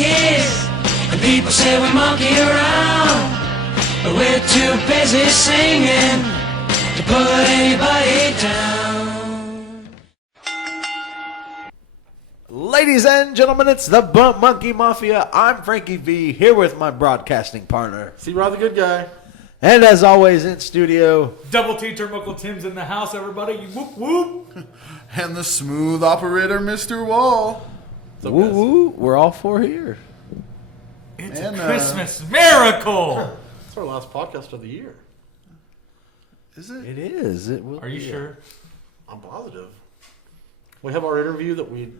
monkeys. And people say we monkey around, but we're too busy singing to put anybody down. Ladies and gentlemen, it's the Bump Monkey Mafia. I'm Frankie V, here with my broadcasting partner, C-Rod the good guy. and as always in studio, Double T Turnbuckle Tim's in the house, everybody. Whoop, whoop. And the smooth operator, Mr. Wall. woo woo, we're all four here. It's And, a Christmas miracle. It's our last podcast of the year. Is it? It is. It will Are you be. sure? I'm positive. We have our interview that we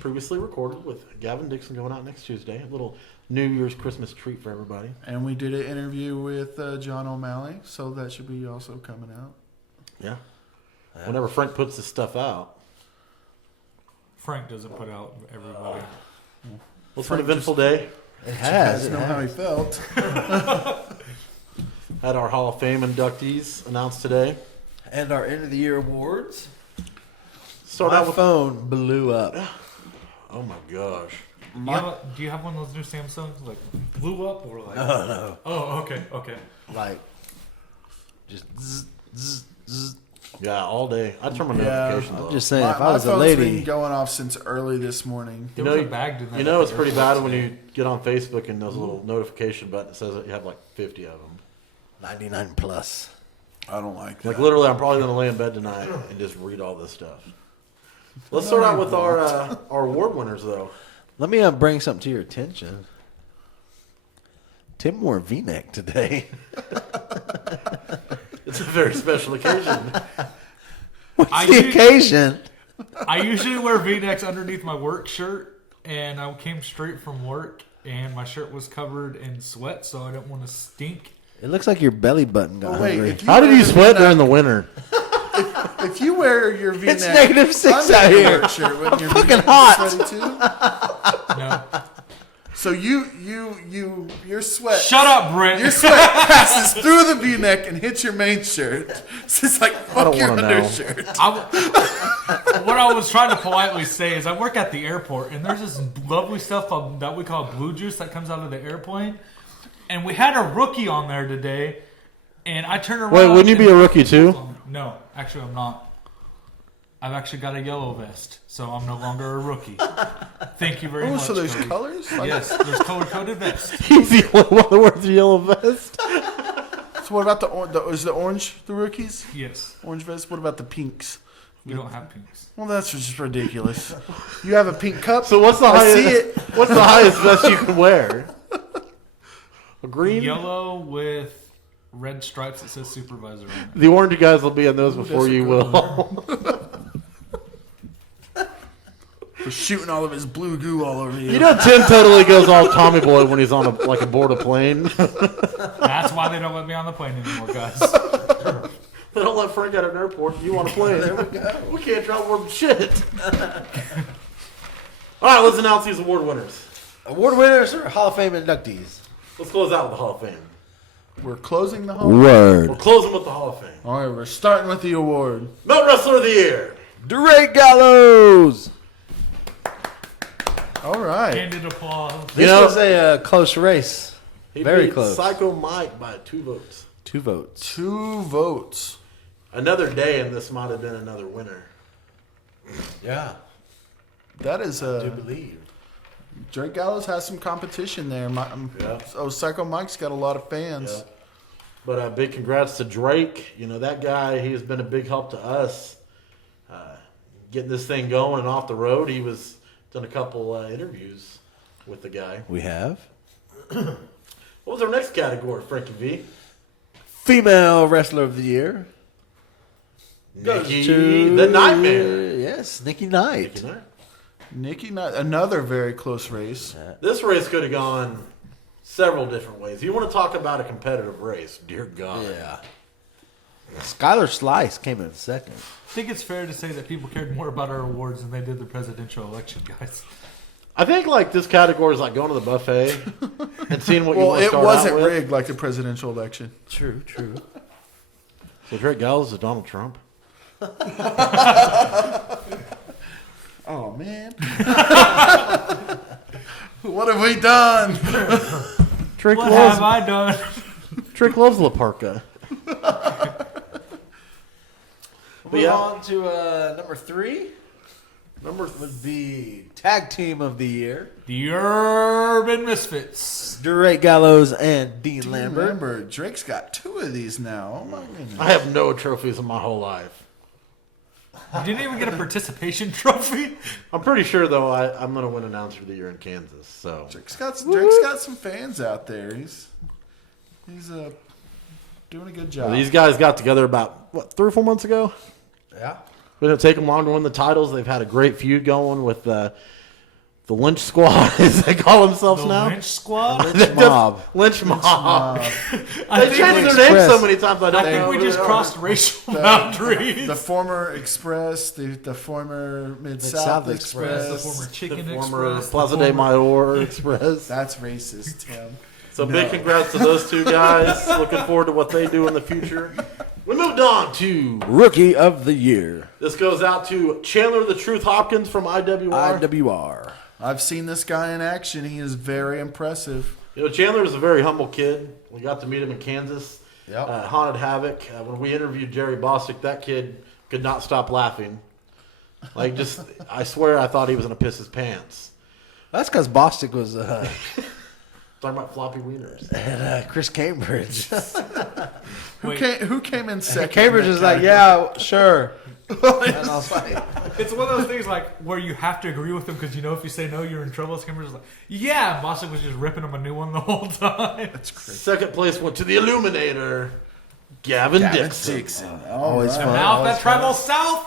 previously recorded with Gavin Dixon going out next Tuesday. A little New Year's Christmas treat for everybody. And we did an interview with John O'Malley, so that should be also coming out. Yeah. Whenever Frank puts this stuff out. Frank doesn't put out everybody. What's an eventful day? It has. I It know how he has. felt. Had our Hall of Fame inductees announced today. And our end of the year awards. Start My out with. phone blew up. Oh my gosh. Do you have one of those new Samsungs like blew up or like? No. Oh, okay. Like, just zzz, zzz, zzz. Yeah, all day. I turn my Yeah, notifications I'm off. just saying, My if I was a phone's lady, been going off since early this morning. There was a bag in that. You know it's pretty bad when you get on Facebook and there's a little notification button that says that you have like 50 of them. 99 plus. I don't like that. Like literally, I'm probably gonna lay in bed tonight and just read all this stuff. Let's start out with our award winners, though. Let me bring something to your attention. Tim wore a V-neck today. It's a very special occasion. What's the occasion? I usually wear V-necks underneath my work shirt, and I came straight from work, and my shirt was covered in sweat, so I didn't want to stink. It looks like your belly button got Wait, hungry. if you How did wear you the sweat V-neck- during the winter? If you wear your V-neck, It's -6 under out your here. work shirt, wouldn't your Fucking V-neck be hot. sweaty too? No. So your sweat. Shut up, Brent. Your sweat passes through the V-neck and hits your main shirt. So it's like fuck don't your wanna know. undershirt. What I was trying to politely say is I work at the airport, and there's this lovely stuff that we call blue juice that comes out of the airplane. And we had a rookie on there today, and I turned around. Wait, wouldn't you and- be a rookie too? No, actually, I'm not. I've actually got a yellow vest, so I'm no longer a rookie. Thank you very Oh, much. so there's Cody. colors? Like- Yes, there's color-coded vests. He's the only one that wears the yellow vest. So what about is the orange the rookies? Yes, Orange vest? What about the pinks? we don't have pinks. Well, that's just ridiculous. You have a pink cup. So what's the I highest? see it. What's the highest vest you can wear? A green. Yellow with red stripes that says supervisor on it. The orange guys will be in those before you will. For shooting all of his blue goo all over you. You know, Tim totally goes all Tommy Boy when he's on aboard a plane. That's why they don't let me on the plane anymore, guys. They don't let Frank out of an airport. You want a plane? There we go. We can't travel worth shit. All right, let's announce these award winners. Award winners or Hall of Fame inductees? Let's close out with the Hall of Fame. We're closing the hall. We're Word. closing with the Hall of Fame. All right, we're starting with the award. Melt Wrestler of the Year. Drake Gallows. All right. Candid applause. This know- was a close race. He Very beat close. Psycho Mike by 2 votes. 2 votes. 2 votes. Another day, and this might have been another winner. Yeah, That is I do believe. Drake Gallows has some competition there. Yeah. Oh, Psycho Mike's got a lot of fans. Yeah. But big congrats to Drake. You know, that guy, he has been a big help to us. Getting this thing going and off the road. He was done a couple interviews with the guy. We have What was our next category, Frankie V? Female Wrestler of the Year. Nikki To- the Nightmare. Yes, Nikki Knight. Nikki Knight. Nikki Knight, another very close race. This race could have gone several different ways. You want to talk about a competitive race? Dear God. Yeah. Skylar Slice came in second. I think it's fair to say that people cared more about our awards than they did the presidential election, guys. I think like this category is like going to the buffet and seeing what you Well, want to it start wasn't out with. rigged like the presidential election. True. So Drake Gallows is Donald Trump. Oh, man. What have we done? Trick What loves, have I done? Trick loves La Parka. Move Yeah. on to number 3. Number would be Tag Team of the Year. The Urban Misfits. Drake Gallows and Dean Lambert. Remember, Drake's got 2 of these now. Oh my goodness. I have no trophies in my whole life. You didn't even get a participation trophy. I'm pretty sure though I'm gonna win Announcer of the Year in Kansas. So Drake's got some fans out there. He's doing a good job. these guys got together about 3 or 4 months ago. Yeah. It didn't take them long to win the titles. They've had a great feud going with the Lynch Squad, as they call themselves The now. Lynch Squad. Lynch Mob. Lynch Mob. I They think, changed we, their names so Express. many times. I don't I think know we who just they are. crossed racial boundaries. The former Express, the former Mid-South Mid-South Express. Express. The former Chicken the former Express. Plaza the de former- Mayor Express. That's racist, Tim. So big congrats to those 2 guys. Looking forward to what they do in the future. We moved on to Rookie of the Year. this goes out to Chandler the Truth Hopkins from IWR. IWR. I've seen this guy in action. He is very impressive. You know, Chandler is a very humble kid. We got to meet him in Kansas. Yep. Haunted Havoc. When we interviewed Jerry Bostic, that kid could not stop laughing. Like, I swear I thought he was going to piss his pants. That's because Bostic was Talking about floppy wieners. at Chris Cambridge. Who came in second? Cambridge in is that like, yeah, sure. And I was like, It's one of those things like where you have to agree with him because you know if you say no, you're in trouble. Cambridge's like, yeah, Boston was just ripping him a new one the whole time. That's crazy. Second place went to the Illuminator, Gavin Dixon. Always Alright. fun. Now always that travels south.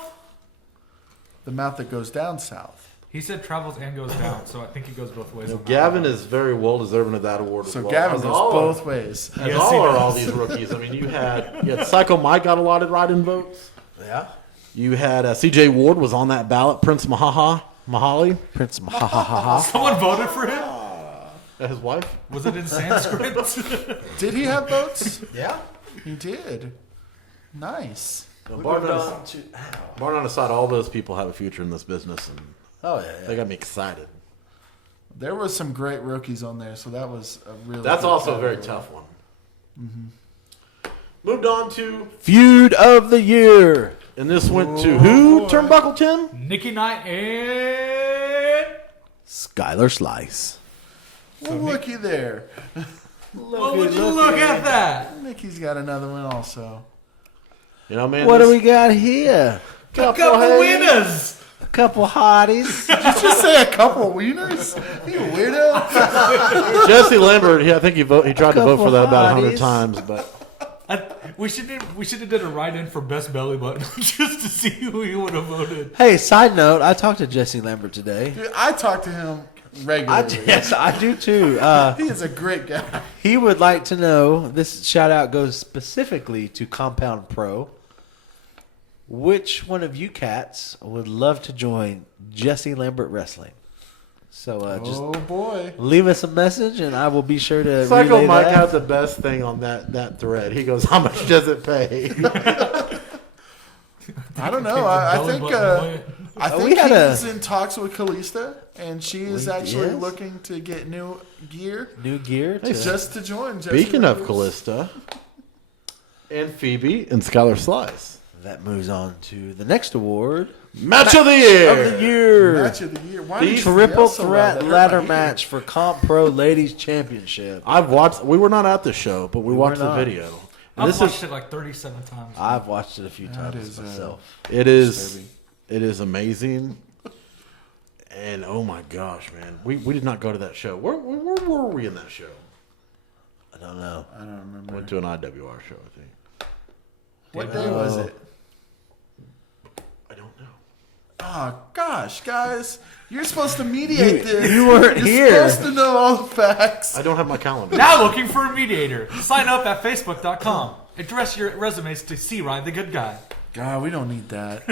The mouth that goes down south. He said travels and goes down, so I think he goes both ways. on that Gavin one. is very well deserving of that award So as well. Gavin As goes all both ways. As Yes, all he are does. all these rookies. I mean, you had Psycho Mike got allotted write-in votes. Yeah. You had CJ Ward was on that ballot. Prince Mahali, Prince Mahahaha. Someone voted for him. his wife. Was it in Sanskrit? Did he have votes? Yeah. He did. Nice. No, bar none aside, all those people have a future in this business, and Oh, yeah, they got me excited. There was some great rookies on there, so that was a really. That's good also a very category. tough one. Moved on to, Feud of the Year. and this went to who? Turnbuckle Tim? Nikki Knight and Skylar Slice. Well, looky there. well, would you look at that? Mickey's got another one also. You know, man. What do this we got here? Couple winners. A couple hotties. Did you just say a couple wieners? You weirdo. Jesse Lambert, I think he tried to vote for that about 100 hotties. times, but We should have did a write-in for best belly button just to see who he would have voted. Hey, side note, I talked to Jesse Lambert today. Dude, I talk to him regularly. Yes, I do too. He is a great guy. He would like to know, this shout out goes specifically to Compound Pro. Which one of you cats would love to join Jesse Lambert Wrestling? So just Oh boy. leave us a message and I will be sure to Psycho relay Mike that. had the best thing on that thread. He goes, "How much does it pay?" I don't know. I Belly think button away. I we think had a- he's in talks with Kalista, and she is actually yes. looking to get new gear New gear. To, just to join. Jesse Speaking of Lambert. Callista and Phoebe and Skylar Slice, that moves on to the next award match of the year. of the year. Match of the year. Why The did you Triple yell so loud? threat That hurt ladder my ear. match for Comp Pro Ladies Championship. I've watched. We were not at the show, but we were watched the not. video. And I've this watched is it like 37 times. I've watched it a few times is, myself. it is disturbing. it is amazing. And oh my gosh, man, we did not go to that show. Where were we in that show? I don't know. I don't remember. Went to an IWR show, I think. What day was Oh. it? I don't know. Oh gosh, guys, you're supposed to mediate this. you weren't You're here. supposed to know all the facts. I don't have my calendar. Now looking for a mediator. Sign up at Facebook.com. Address your resumes to C. Ryan, the good guy. God, we don't need that.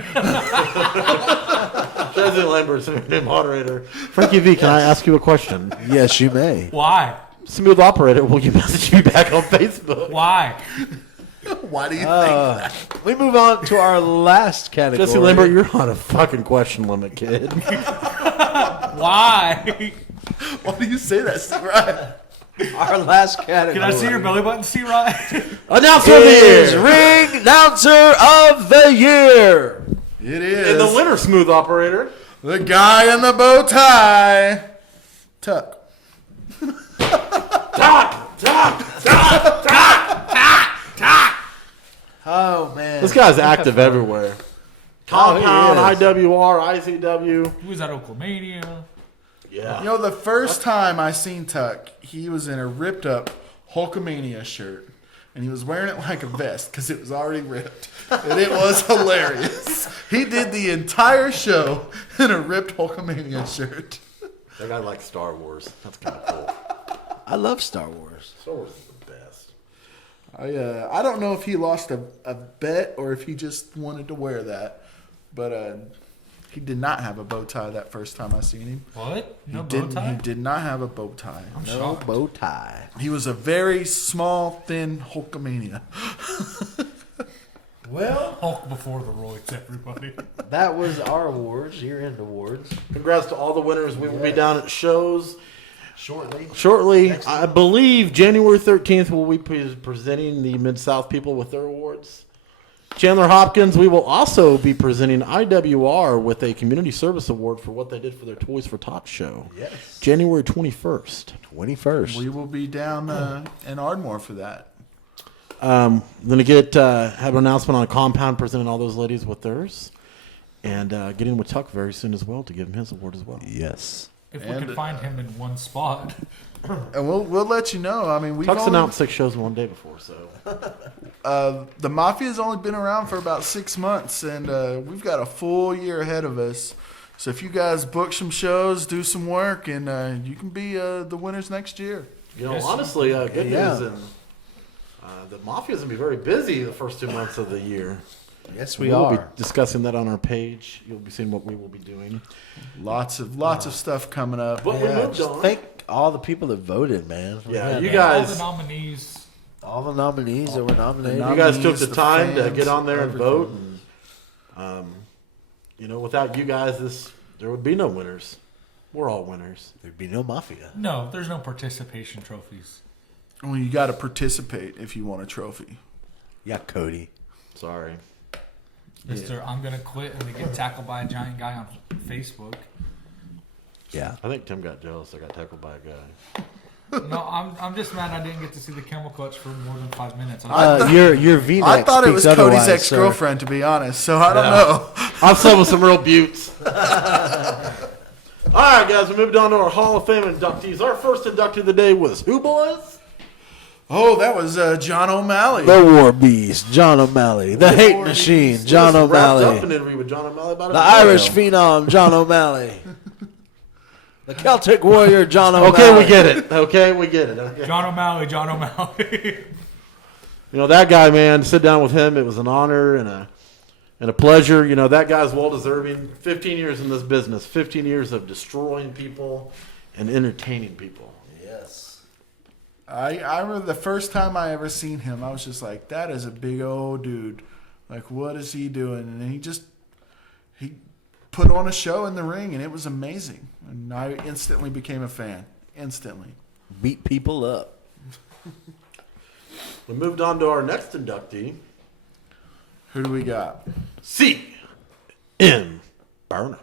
Jesse Lambert's the new moderator. Frankie V, can I ask you a question? Yes, you may. Why? Smooth operator, will you message me back on Facebook? Why? Why do you think that? We move on to our last category. Jesse Lambert, you're on a fucking question limit, kid. Why? Why do you say that, C-Ryan? Our last category. Can I see your belly button, C-Rod? Announcer of the is year. Ring Announcer of the Year. It is. And the winner, smooth operator. The guy in the bow tie. Tuck. Oh, man. This guy's active everywhere. Compound, he is. IWR, ICW. He was at Oklahomania. Yeah. You know, the first time I seen Tuck, he was in a ripped up Hulkamania shirt. And he was wearing it like a vest because it was already ripped. And it was hilarious. He did the entire show in a ripped Hulkamania shirt. That guy likes Star Wars. That's kind of cool. I love Star Wars. Star Wars is the best. I don't know if he lost a bet or if he just wanted to wear that. But he did not have a bow tie that first time I seen him. What? No He bow didn't. tie? He did not have a bow tie. No shocked. bow tie. He was a very small, thin Hulkamania. Well, Hulk before the Royds, everybody. that was our awards, year-end awards. Congrats to all the winners. We will be down at shows Shortly. shortly. I believe January 13th we'll be presenting the Mid-South people with their awards. Chandler Hopkins, we will also be presenting IWR with a community service award for what they did for their Toys for Tots show. Yes. January 21st. 21st. We will be down in Ardmore for that. I'm going to have an announcement on Compound presenting all those ladies with theirs. And getting with Tuck very soon as well to give him his award as well. Yes. If we And- can find him in one spot. And we'll let you know. I mean, Tuck's announced 6 shows in one day before, so. The Mafia's only been around for about 6 months, and we've got a full year ahead of us. So if you guys book some shows, do some work, and you can be the winners next year. You know, Yes. honestly, good Yeah. news. And the Mafia's going to be very busy the first 2 months of the year. Yes, We we will be are. discussing that on our page. You'll be seeing what we will be doing. Lots of stuff coming up. But we Yeah, moved just on. thank all the people that voted, man. We Yeah, had you And guys- all the nominees. all the nominees that were nominated. the You guys took nominees, the the time to fans, get on there and everything. vote. And, without you guys, there would be no winners. We're all winners. There'd be no Mafia. No, there's no participation trophies. Well, you got to participate if you want a trophy. Yeah, Cody. Sorry. Mr. I'm going to quit and they get tackled by a giant guy on Facebook. Yeah. I think Tim got jealous. I got tackled by a guy. No, I'm just mad I didn't get to see the camel clutch for more than 5 minutes. Your V-neck I thought it was speaks Cody's otherwise, ex-girlfriend, to be honest. So I don't know. I'm some with some real buttes. All right, guys, we moved on to our Hall of Fame inductees. Our first inductee of the day was who, boys? Oh, that was John O'Malley. Sir. The War Beast, John O'Malley. The Hate War Machine, Beast. John Just wrapped up O'Malley. an interview with John O'Malley about The it. Irish Phenom, John O'Malley. The Celtic Warrior, John O'Malley. Okay, we get it. Okay. John O'Malley. You know, that guy, man, to sit down with him, it was an honor and a pleasure. You know, that guy's well-deserving. 15 years in this business. 15 years of destroying people and entertaining people. Yes. I remember the first time I ever seen him, I was just like, that is a big old dude. Like, what is he doing? And he put on a show in the ring, and it was amazing. And I instantly became a fan. Instantly. Beat people up. We moved on to our next inductee, Who do we got? C.M. Burnham.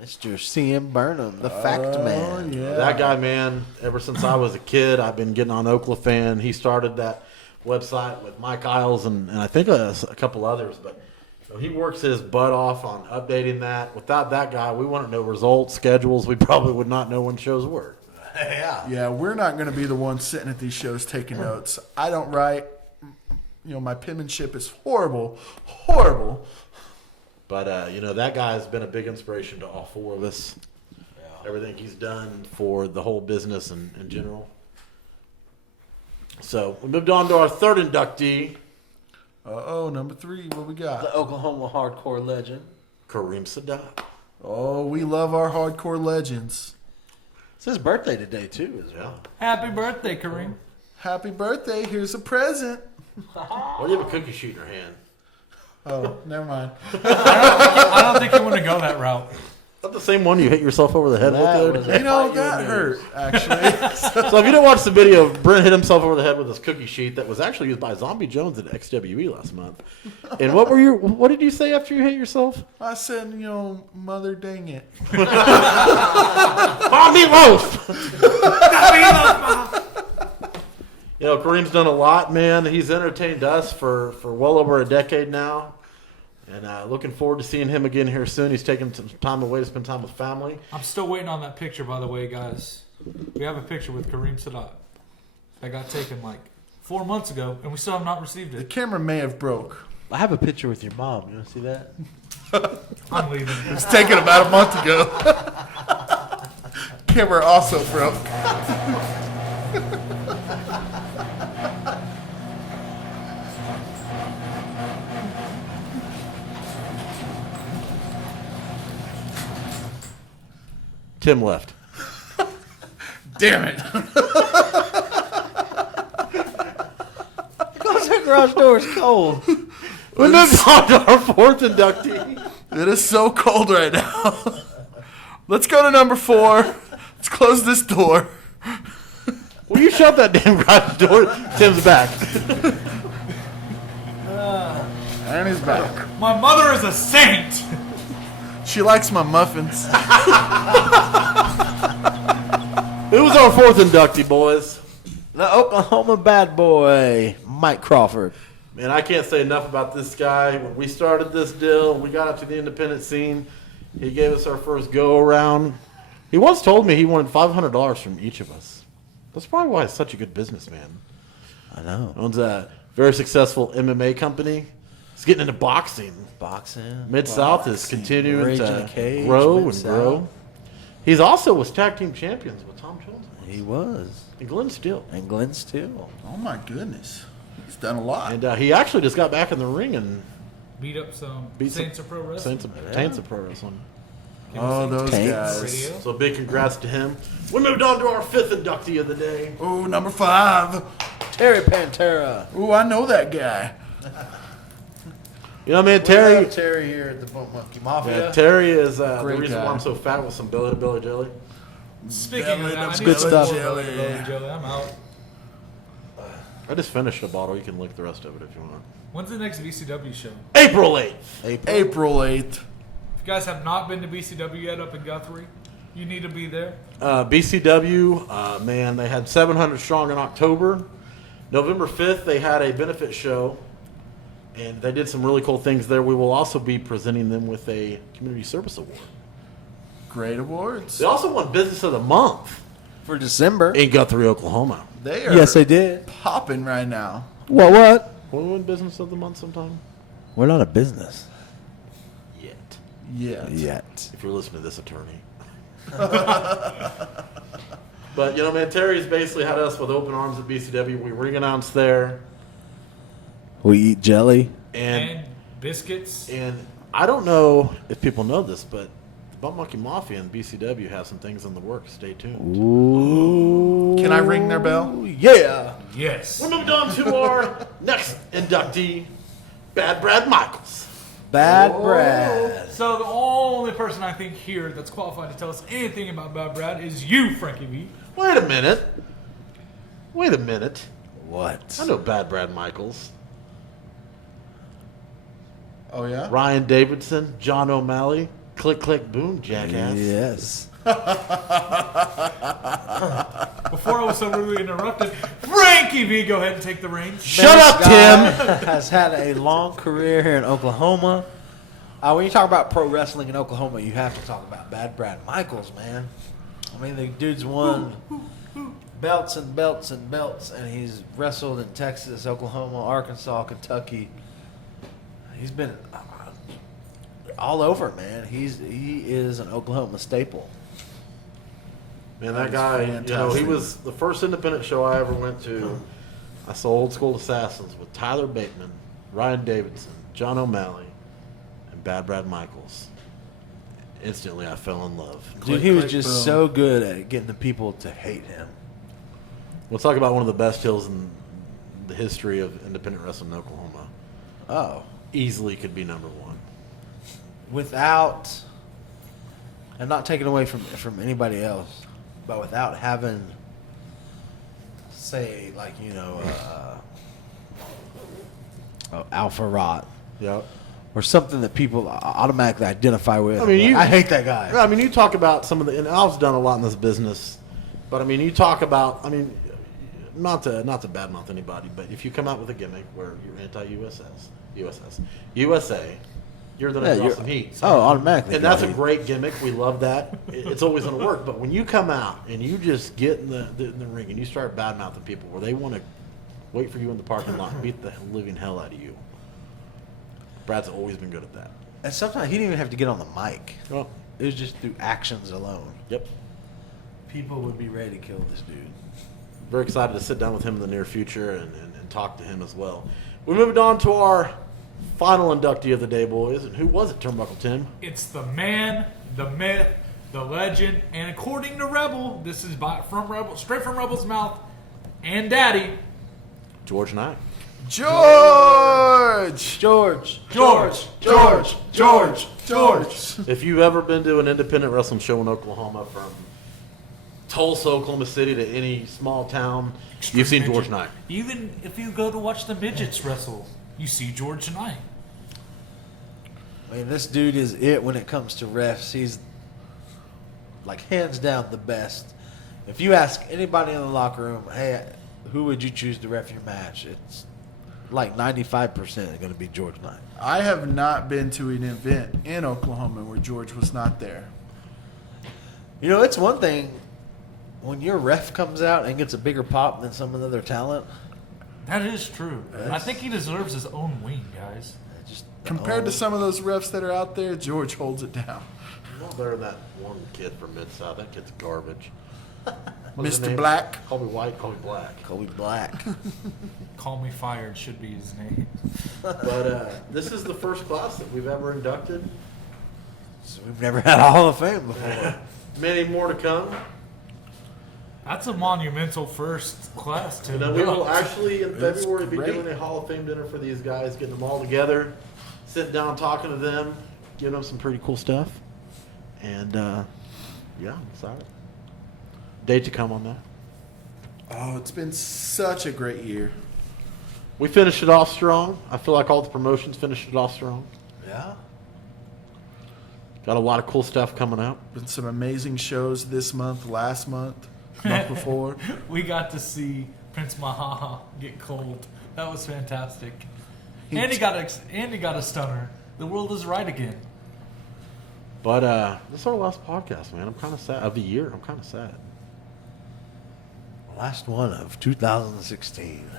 Mr. C.M. Burnham, the fact man. Yeah. That guy, man, ever since I was a kid, I've been getting on Oklafan. He started that website with Mike Isles and I think a couple others, but he works his butt off on updating that. Without that guy, we wouldn't know results, schedules. We probably would not know when shows were. Yeah, we're not going to be the ones sitting at these shows taking notes. I don't write. You know, my penmanship is horrible. Horrible. But, that guy has been a big inspiration to all four of us. Everything he's done for the whole business in general. So we moved on to our third inductee, Number 3, what we got? The Oklahoma hardcore legend. Kareem Sadat. Oh, we love our hardcore legends. It's his birthday today, too, as well. Happy birthday, Kareem. Happy birthday. Here's a present. Why do you have a cookie sheet in your hand? Oh, never mind. I don't think you want to go that route. that the same one you hit yourself over the head with the other was day? You know, fight that you hurt, actually. So if you didn't watch the video, Brent hit himself over the head with this cookie sheet that was actually used by Zombie Jones at XWE last month. And what did you say after you hit yourself? I said, you know, mother dang it. Meatloaf! You know, Kareem's done a lot, man. He's entertained us for well over a decade now. And looking forward to seeing him again here soon. He's taking some time away to spend time with family. I'm still waiting on that picture, by the way, guys. We have a picture with Kareem Sadat that got taken like 4 months ago, and we still have not received The it. camera may have broke. I have a picture with your mom. You want to see that? I'm leaving. It was taken about a month ago. Camera also broke. Tim left. Damn it. Close the garage door. It's cold. We moved on to our fourth inductee. It is so cold right now. Let's go to number 4. Let's close this door. Will you shut that damn garage door? Tim's back. And he's back. My mother is a saint. She likes my muffins. It was our fourth inductee, boys. The Oklahoma bad boy, Mike Crawford. Man, I can't say enough about this guy. When we started this deal, we got up to the independent scene. He gave us our first go-around. He once told me he wanted $500 from each of us. That's probably why he's such a good businessman. I know. Owns a very successful MMA company. He's getting into boxing. Boxing. Mid-South is continuing Raging to the Cage, grow and Mid-South. grow. He's also was tag team champions with Tom Jones He was. and Glenn Steele. And Glenn Steele. Oh my goodness. He's done a lot. And he actually just got back in the ring and Beat up some beat Saints of Pro Wrestling. Taints of Pro Wrestling. Oh, those Tanks. guys. Radio. So big congrats to him. We moved on to our fifth inductee of the day. Oh, number 5. Terry Pantera. Oh, I know that guy. You know, man, Terry. Terry. Terry here at the Bump Monkey Mafia. Yeah, Terry is the Great reason guy. why I'm so fat with some belly to belly jelly. Speaking Belly of that, to I need good some stuff. more belly jelly. I'm out. I just finished a bottle. You can lick the rest of it if you want. When's the next BCW show? April 8th. April 8th. If you guys have not been to BCW yet up in Guthrie, you need to be there. BCW, man, they had 700 strong in October. November 5th, they had a benefit show, and they did some really cool things there. We will also be presenting them with a community service award. Great awards. They also won Business of the Month For December. in Guthrie, Oklahoma. They are Yes, they did. popping right now. What? Will we win Business of the Month sometime? We're not a business. Yet. Yeah. Yet. If you're listening to this, attorney. But, you know, man, Terry's basically had us with open arms at BCW. We ring announced there. We eat jelly. And biscuits. I don't know if people know this, but the Bump Monkey Mafia and BCW have some things in the works. Stay tuned. Ooh. Can I ring their bell? Yeah. Yes. We moved on to our next inductee, Bad Brad Michaels. Bad Brad. So the only person I think here that's qualified to tell us anything about Bad Brad is you, Frankie V. Wait a minute. What? I know Bad Brad Michaels. Oh, yeah? Ryan Davidson, John O'Malley, click, click, boom, jackass. Yes. Before I was so rudely interrupted, Frankie V, go ahead and take the reins. Shut up, This Tim. guy has had a long career here in Oklahoma. When you talk about pro wrestling in Oklahoma, you have to talk about Bad Brad Michaels, man. I mean, the dude's won belts and belts and belts, and he's wrestled in Texas, Oklahoma, Arkansas, Kentucky. He's been all over, man. He is an Oklahoma staple. Man, That that is guy, you know, fantastic. he was the first independent show I ever went to. I saw Old School Assassins with Tyler Bateman, Ryan Davidson, John O'Malley, and Bad Brad Michaels. Instantly, I fell in love. Dude, he was click, just boom. so good at getting the people to hate him. We'll talk about one of the best hills in the history of independent wrestling in Oklahoma. Oh. Easily could be number one. Without And not taken away from anybody else, but without having, say, like, Alpha Rot. Yeah. Or something that people automatically identify with. I mean, I hate that guy. I mean, you talk about some of the, and Al's done a lot in this business, but I mean, you talk about, I mean, not to badmouth anybody, but if you come out with a gimmick where you're USA, you're the next awesome heat. Oh, automatically. And that's a great gimmick. We love that. It's always going to work. But when you come out and you just get in the ring and you start badmouthing people where they want to wait for you in the parking lot and beat the living hell out of you, Brad's always been good at that. And sometimes he didn't even have to get on the mic. Well, It was just through actions alone. yep. People would be ready to kill this dude. Very excited to sit down with him in the near future and talk to him as well. We moved on to our final inductee of the day, boys. And who was it, Turnbuckle Tim? It's the man, the myth, the legend, and according to Rebel, this is straight from Rebel's mouth, and Daddy, George Knight. George. If you've ever been to an independent wrestling show in Oklahoma, from Tulsa, Oklahoma City, to any small town, you've seen George Knight. Even if you go to watch the midgets wrestle, you see George Knight. I mean, this dude is it when it comes to refs. He's, like, hands down the best. If you ask anybody in the locker room, hey, who would you choose to ref your match? It's like 95% going to be George Knight. I have not been to an event in Oklahoma where George was not there. You know, it's one thing when your ref comes out and gets a bigger pop than some of the other talent. That is true. I think he deserves his own wing, guys. Compared to some of those refs that are out there, George holds it down. Well, they're that one kid from Mid-South. That kid's garbage. What's his Mr. name? Black. Call me white, call me black. Kobe Black. Call Me Fired should be his name. But this is the first class that we've ever inducted. So we've never had a Hall of Fame before. Many more to come. That's a monumental first class, too. And then we will actually, in It's February, be great. doing a Hall of Fame dinner for these guys, getting them all together, sitting down, talking to them, giving them some pretty cool stuff. And, yeah, I'm excited. Date to come on that. Oh, it's been such a great year. We finished it off strong. I feel like all the promotions finished it off strong. Yeah. Got a lot of cool stuff coming up. Been some amazing shows this month, last month, month before. We got to see Prince Mahaha get cold. That was fantastic. And he got a stunner. The world is right again. But this is our last podcast, man. I'm kind of sad. Of the year, I'm kind of sad. Last one of 2016.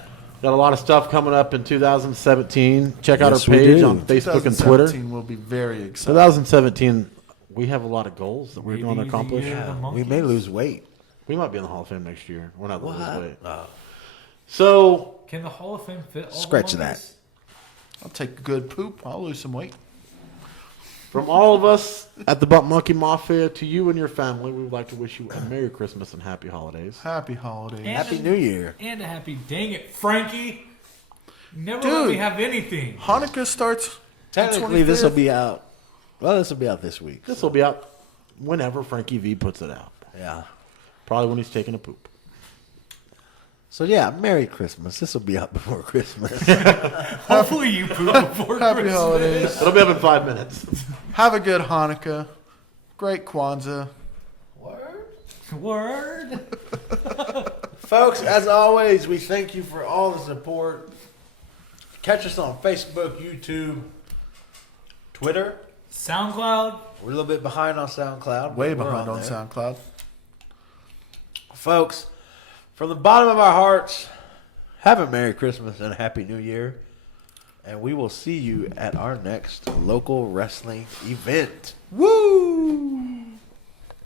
Got a lot of stuff coming up in 2017. Check out Yes, our we page do. on Facebook and Twitter. 2017 will be very exciting. 2017, we have a lot of goals that we're Maybe going to the accomplish. year of the We may monkeys. lose weight. We might be in the Hall of Fame next year. We're not going to lose weight. Oh. So, Can the Hall of Fame fit all Scratch the that. monkeys? I'll take a good poop. I'll lose some weight. from all of us at the Butt Monkey Mafia, to you and your family, we would like to wish you a Merry Christmas and Happy Holidays. Happy holidays. And Happy New Year. And a happy, dang it, Frankie. Never Dude. let me have anything. Hanukkah starts. Technically, this will be out. Well, this will be out this week. This will be out whenever Frankie V puts it out. Yeah. Probably when he's taking a poop. So, yeah, Merry Christmas. This will be out before Christmas. Hopefully you poop before Happy Christmas. holidays. It'll be up in 5 minutes. Have a good Hanukkah. Great Kwanzaa. Word. Folks, as always, we thank you for all the support. Catch us on Facebook, YouTube, Twitter. SoundCloud. We're a little bit behind on SoundCloud. Way but we're behind on there. SoundCloud. Folks, from the bottom of our hearts, have a Merry Christmas and a Happy New Year. And we will see you at our next local wrestling event. Woo!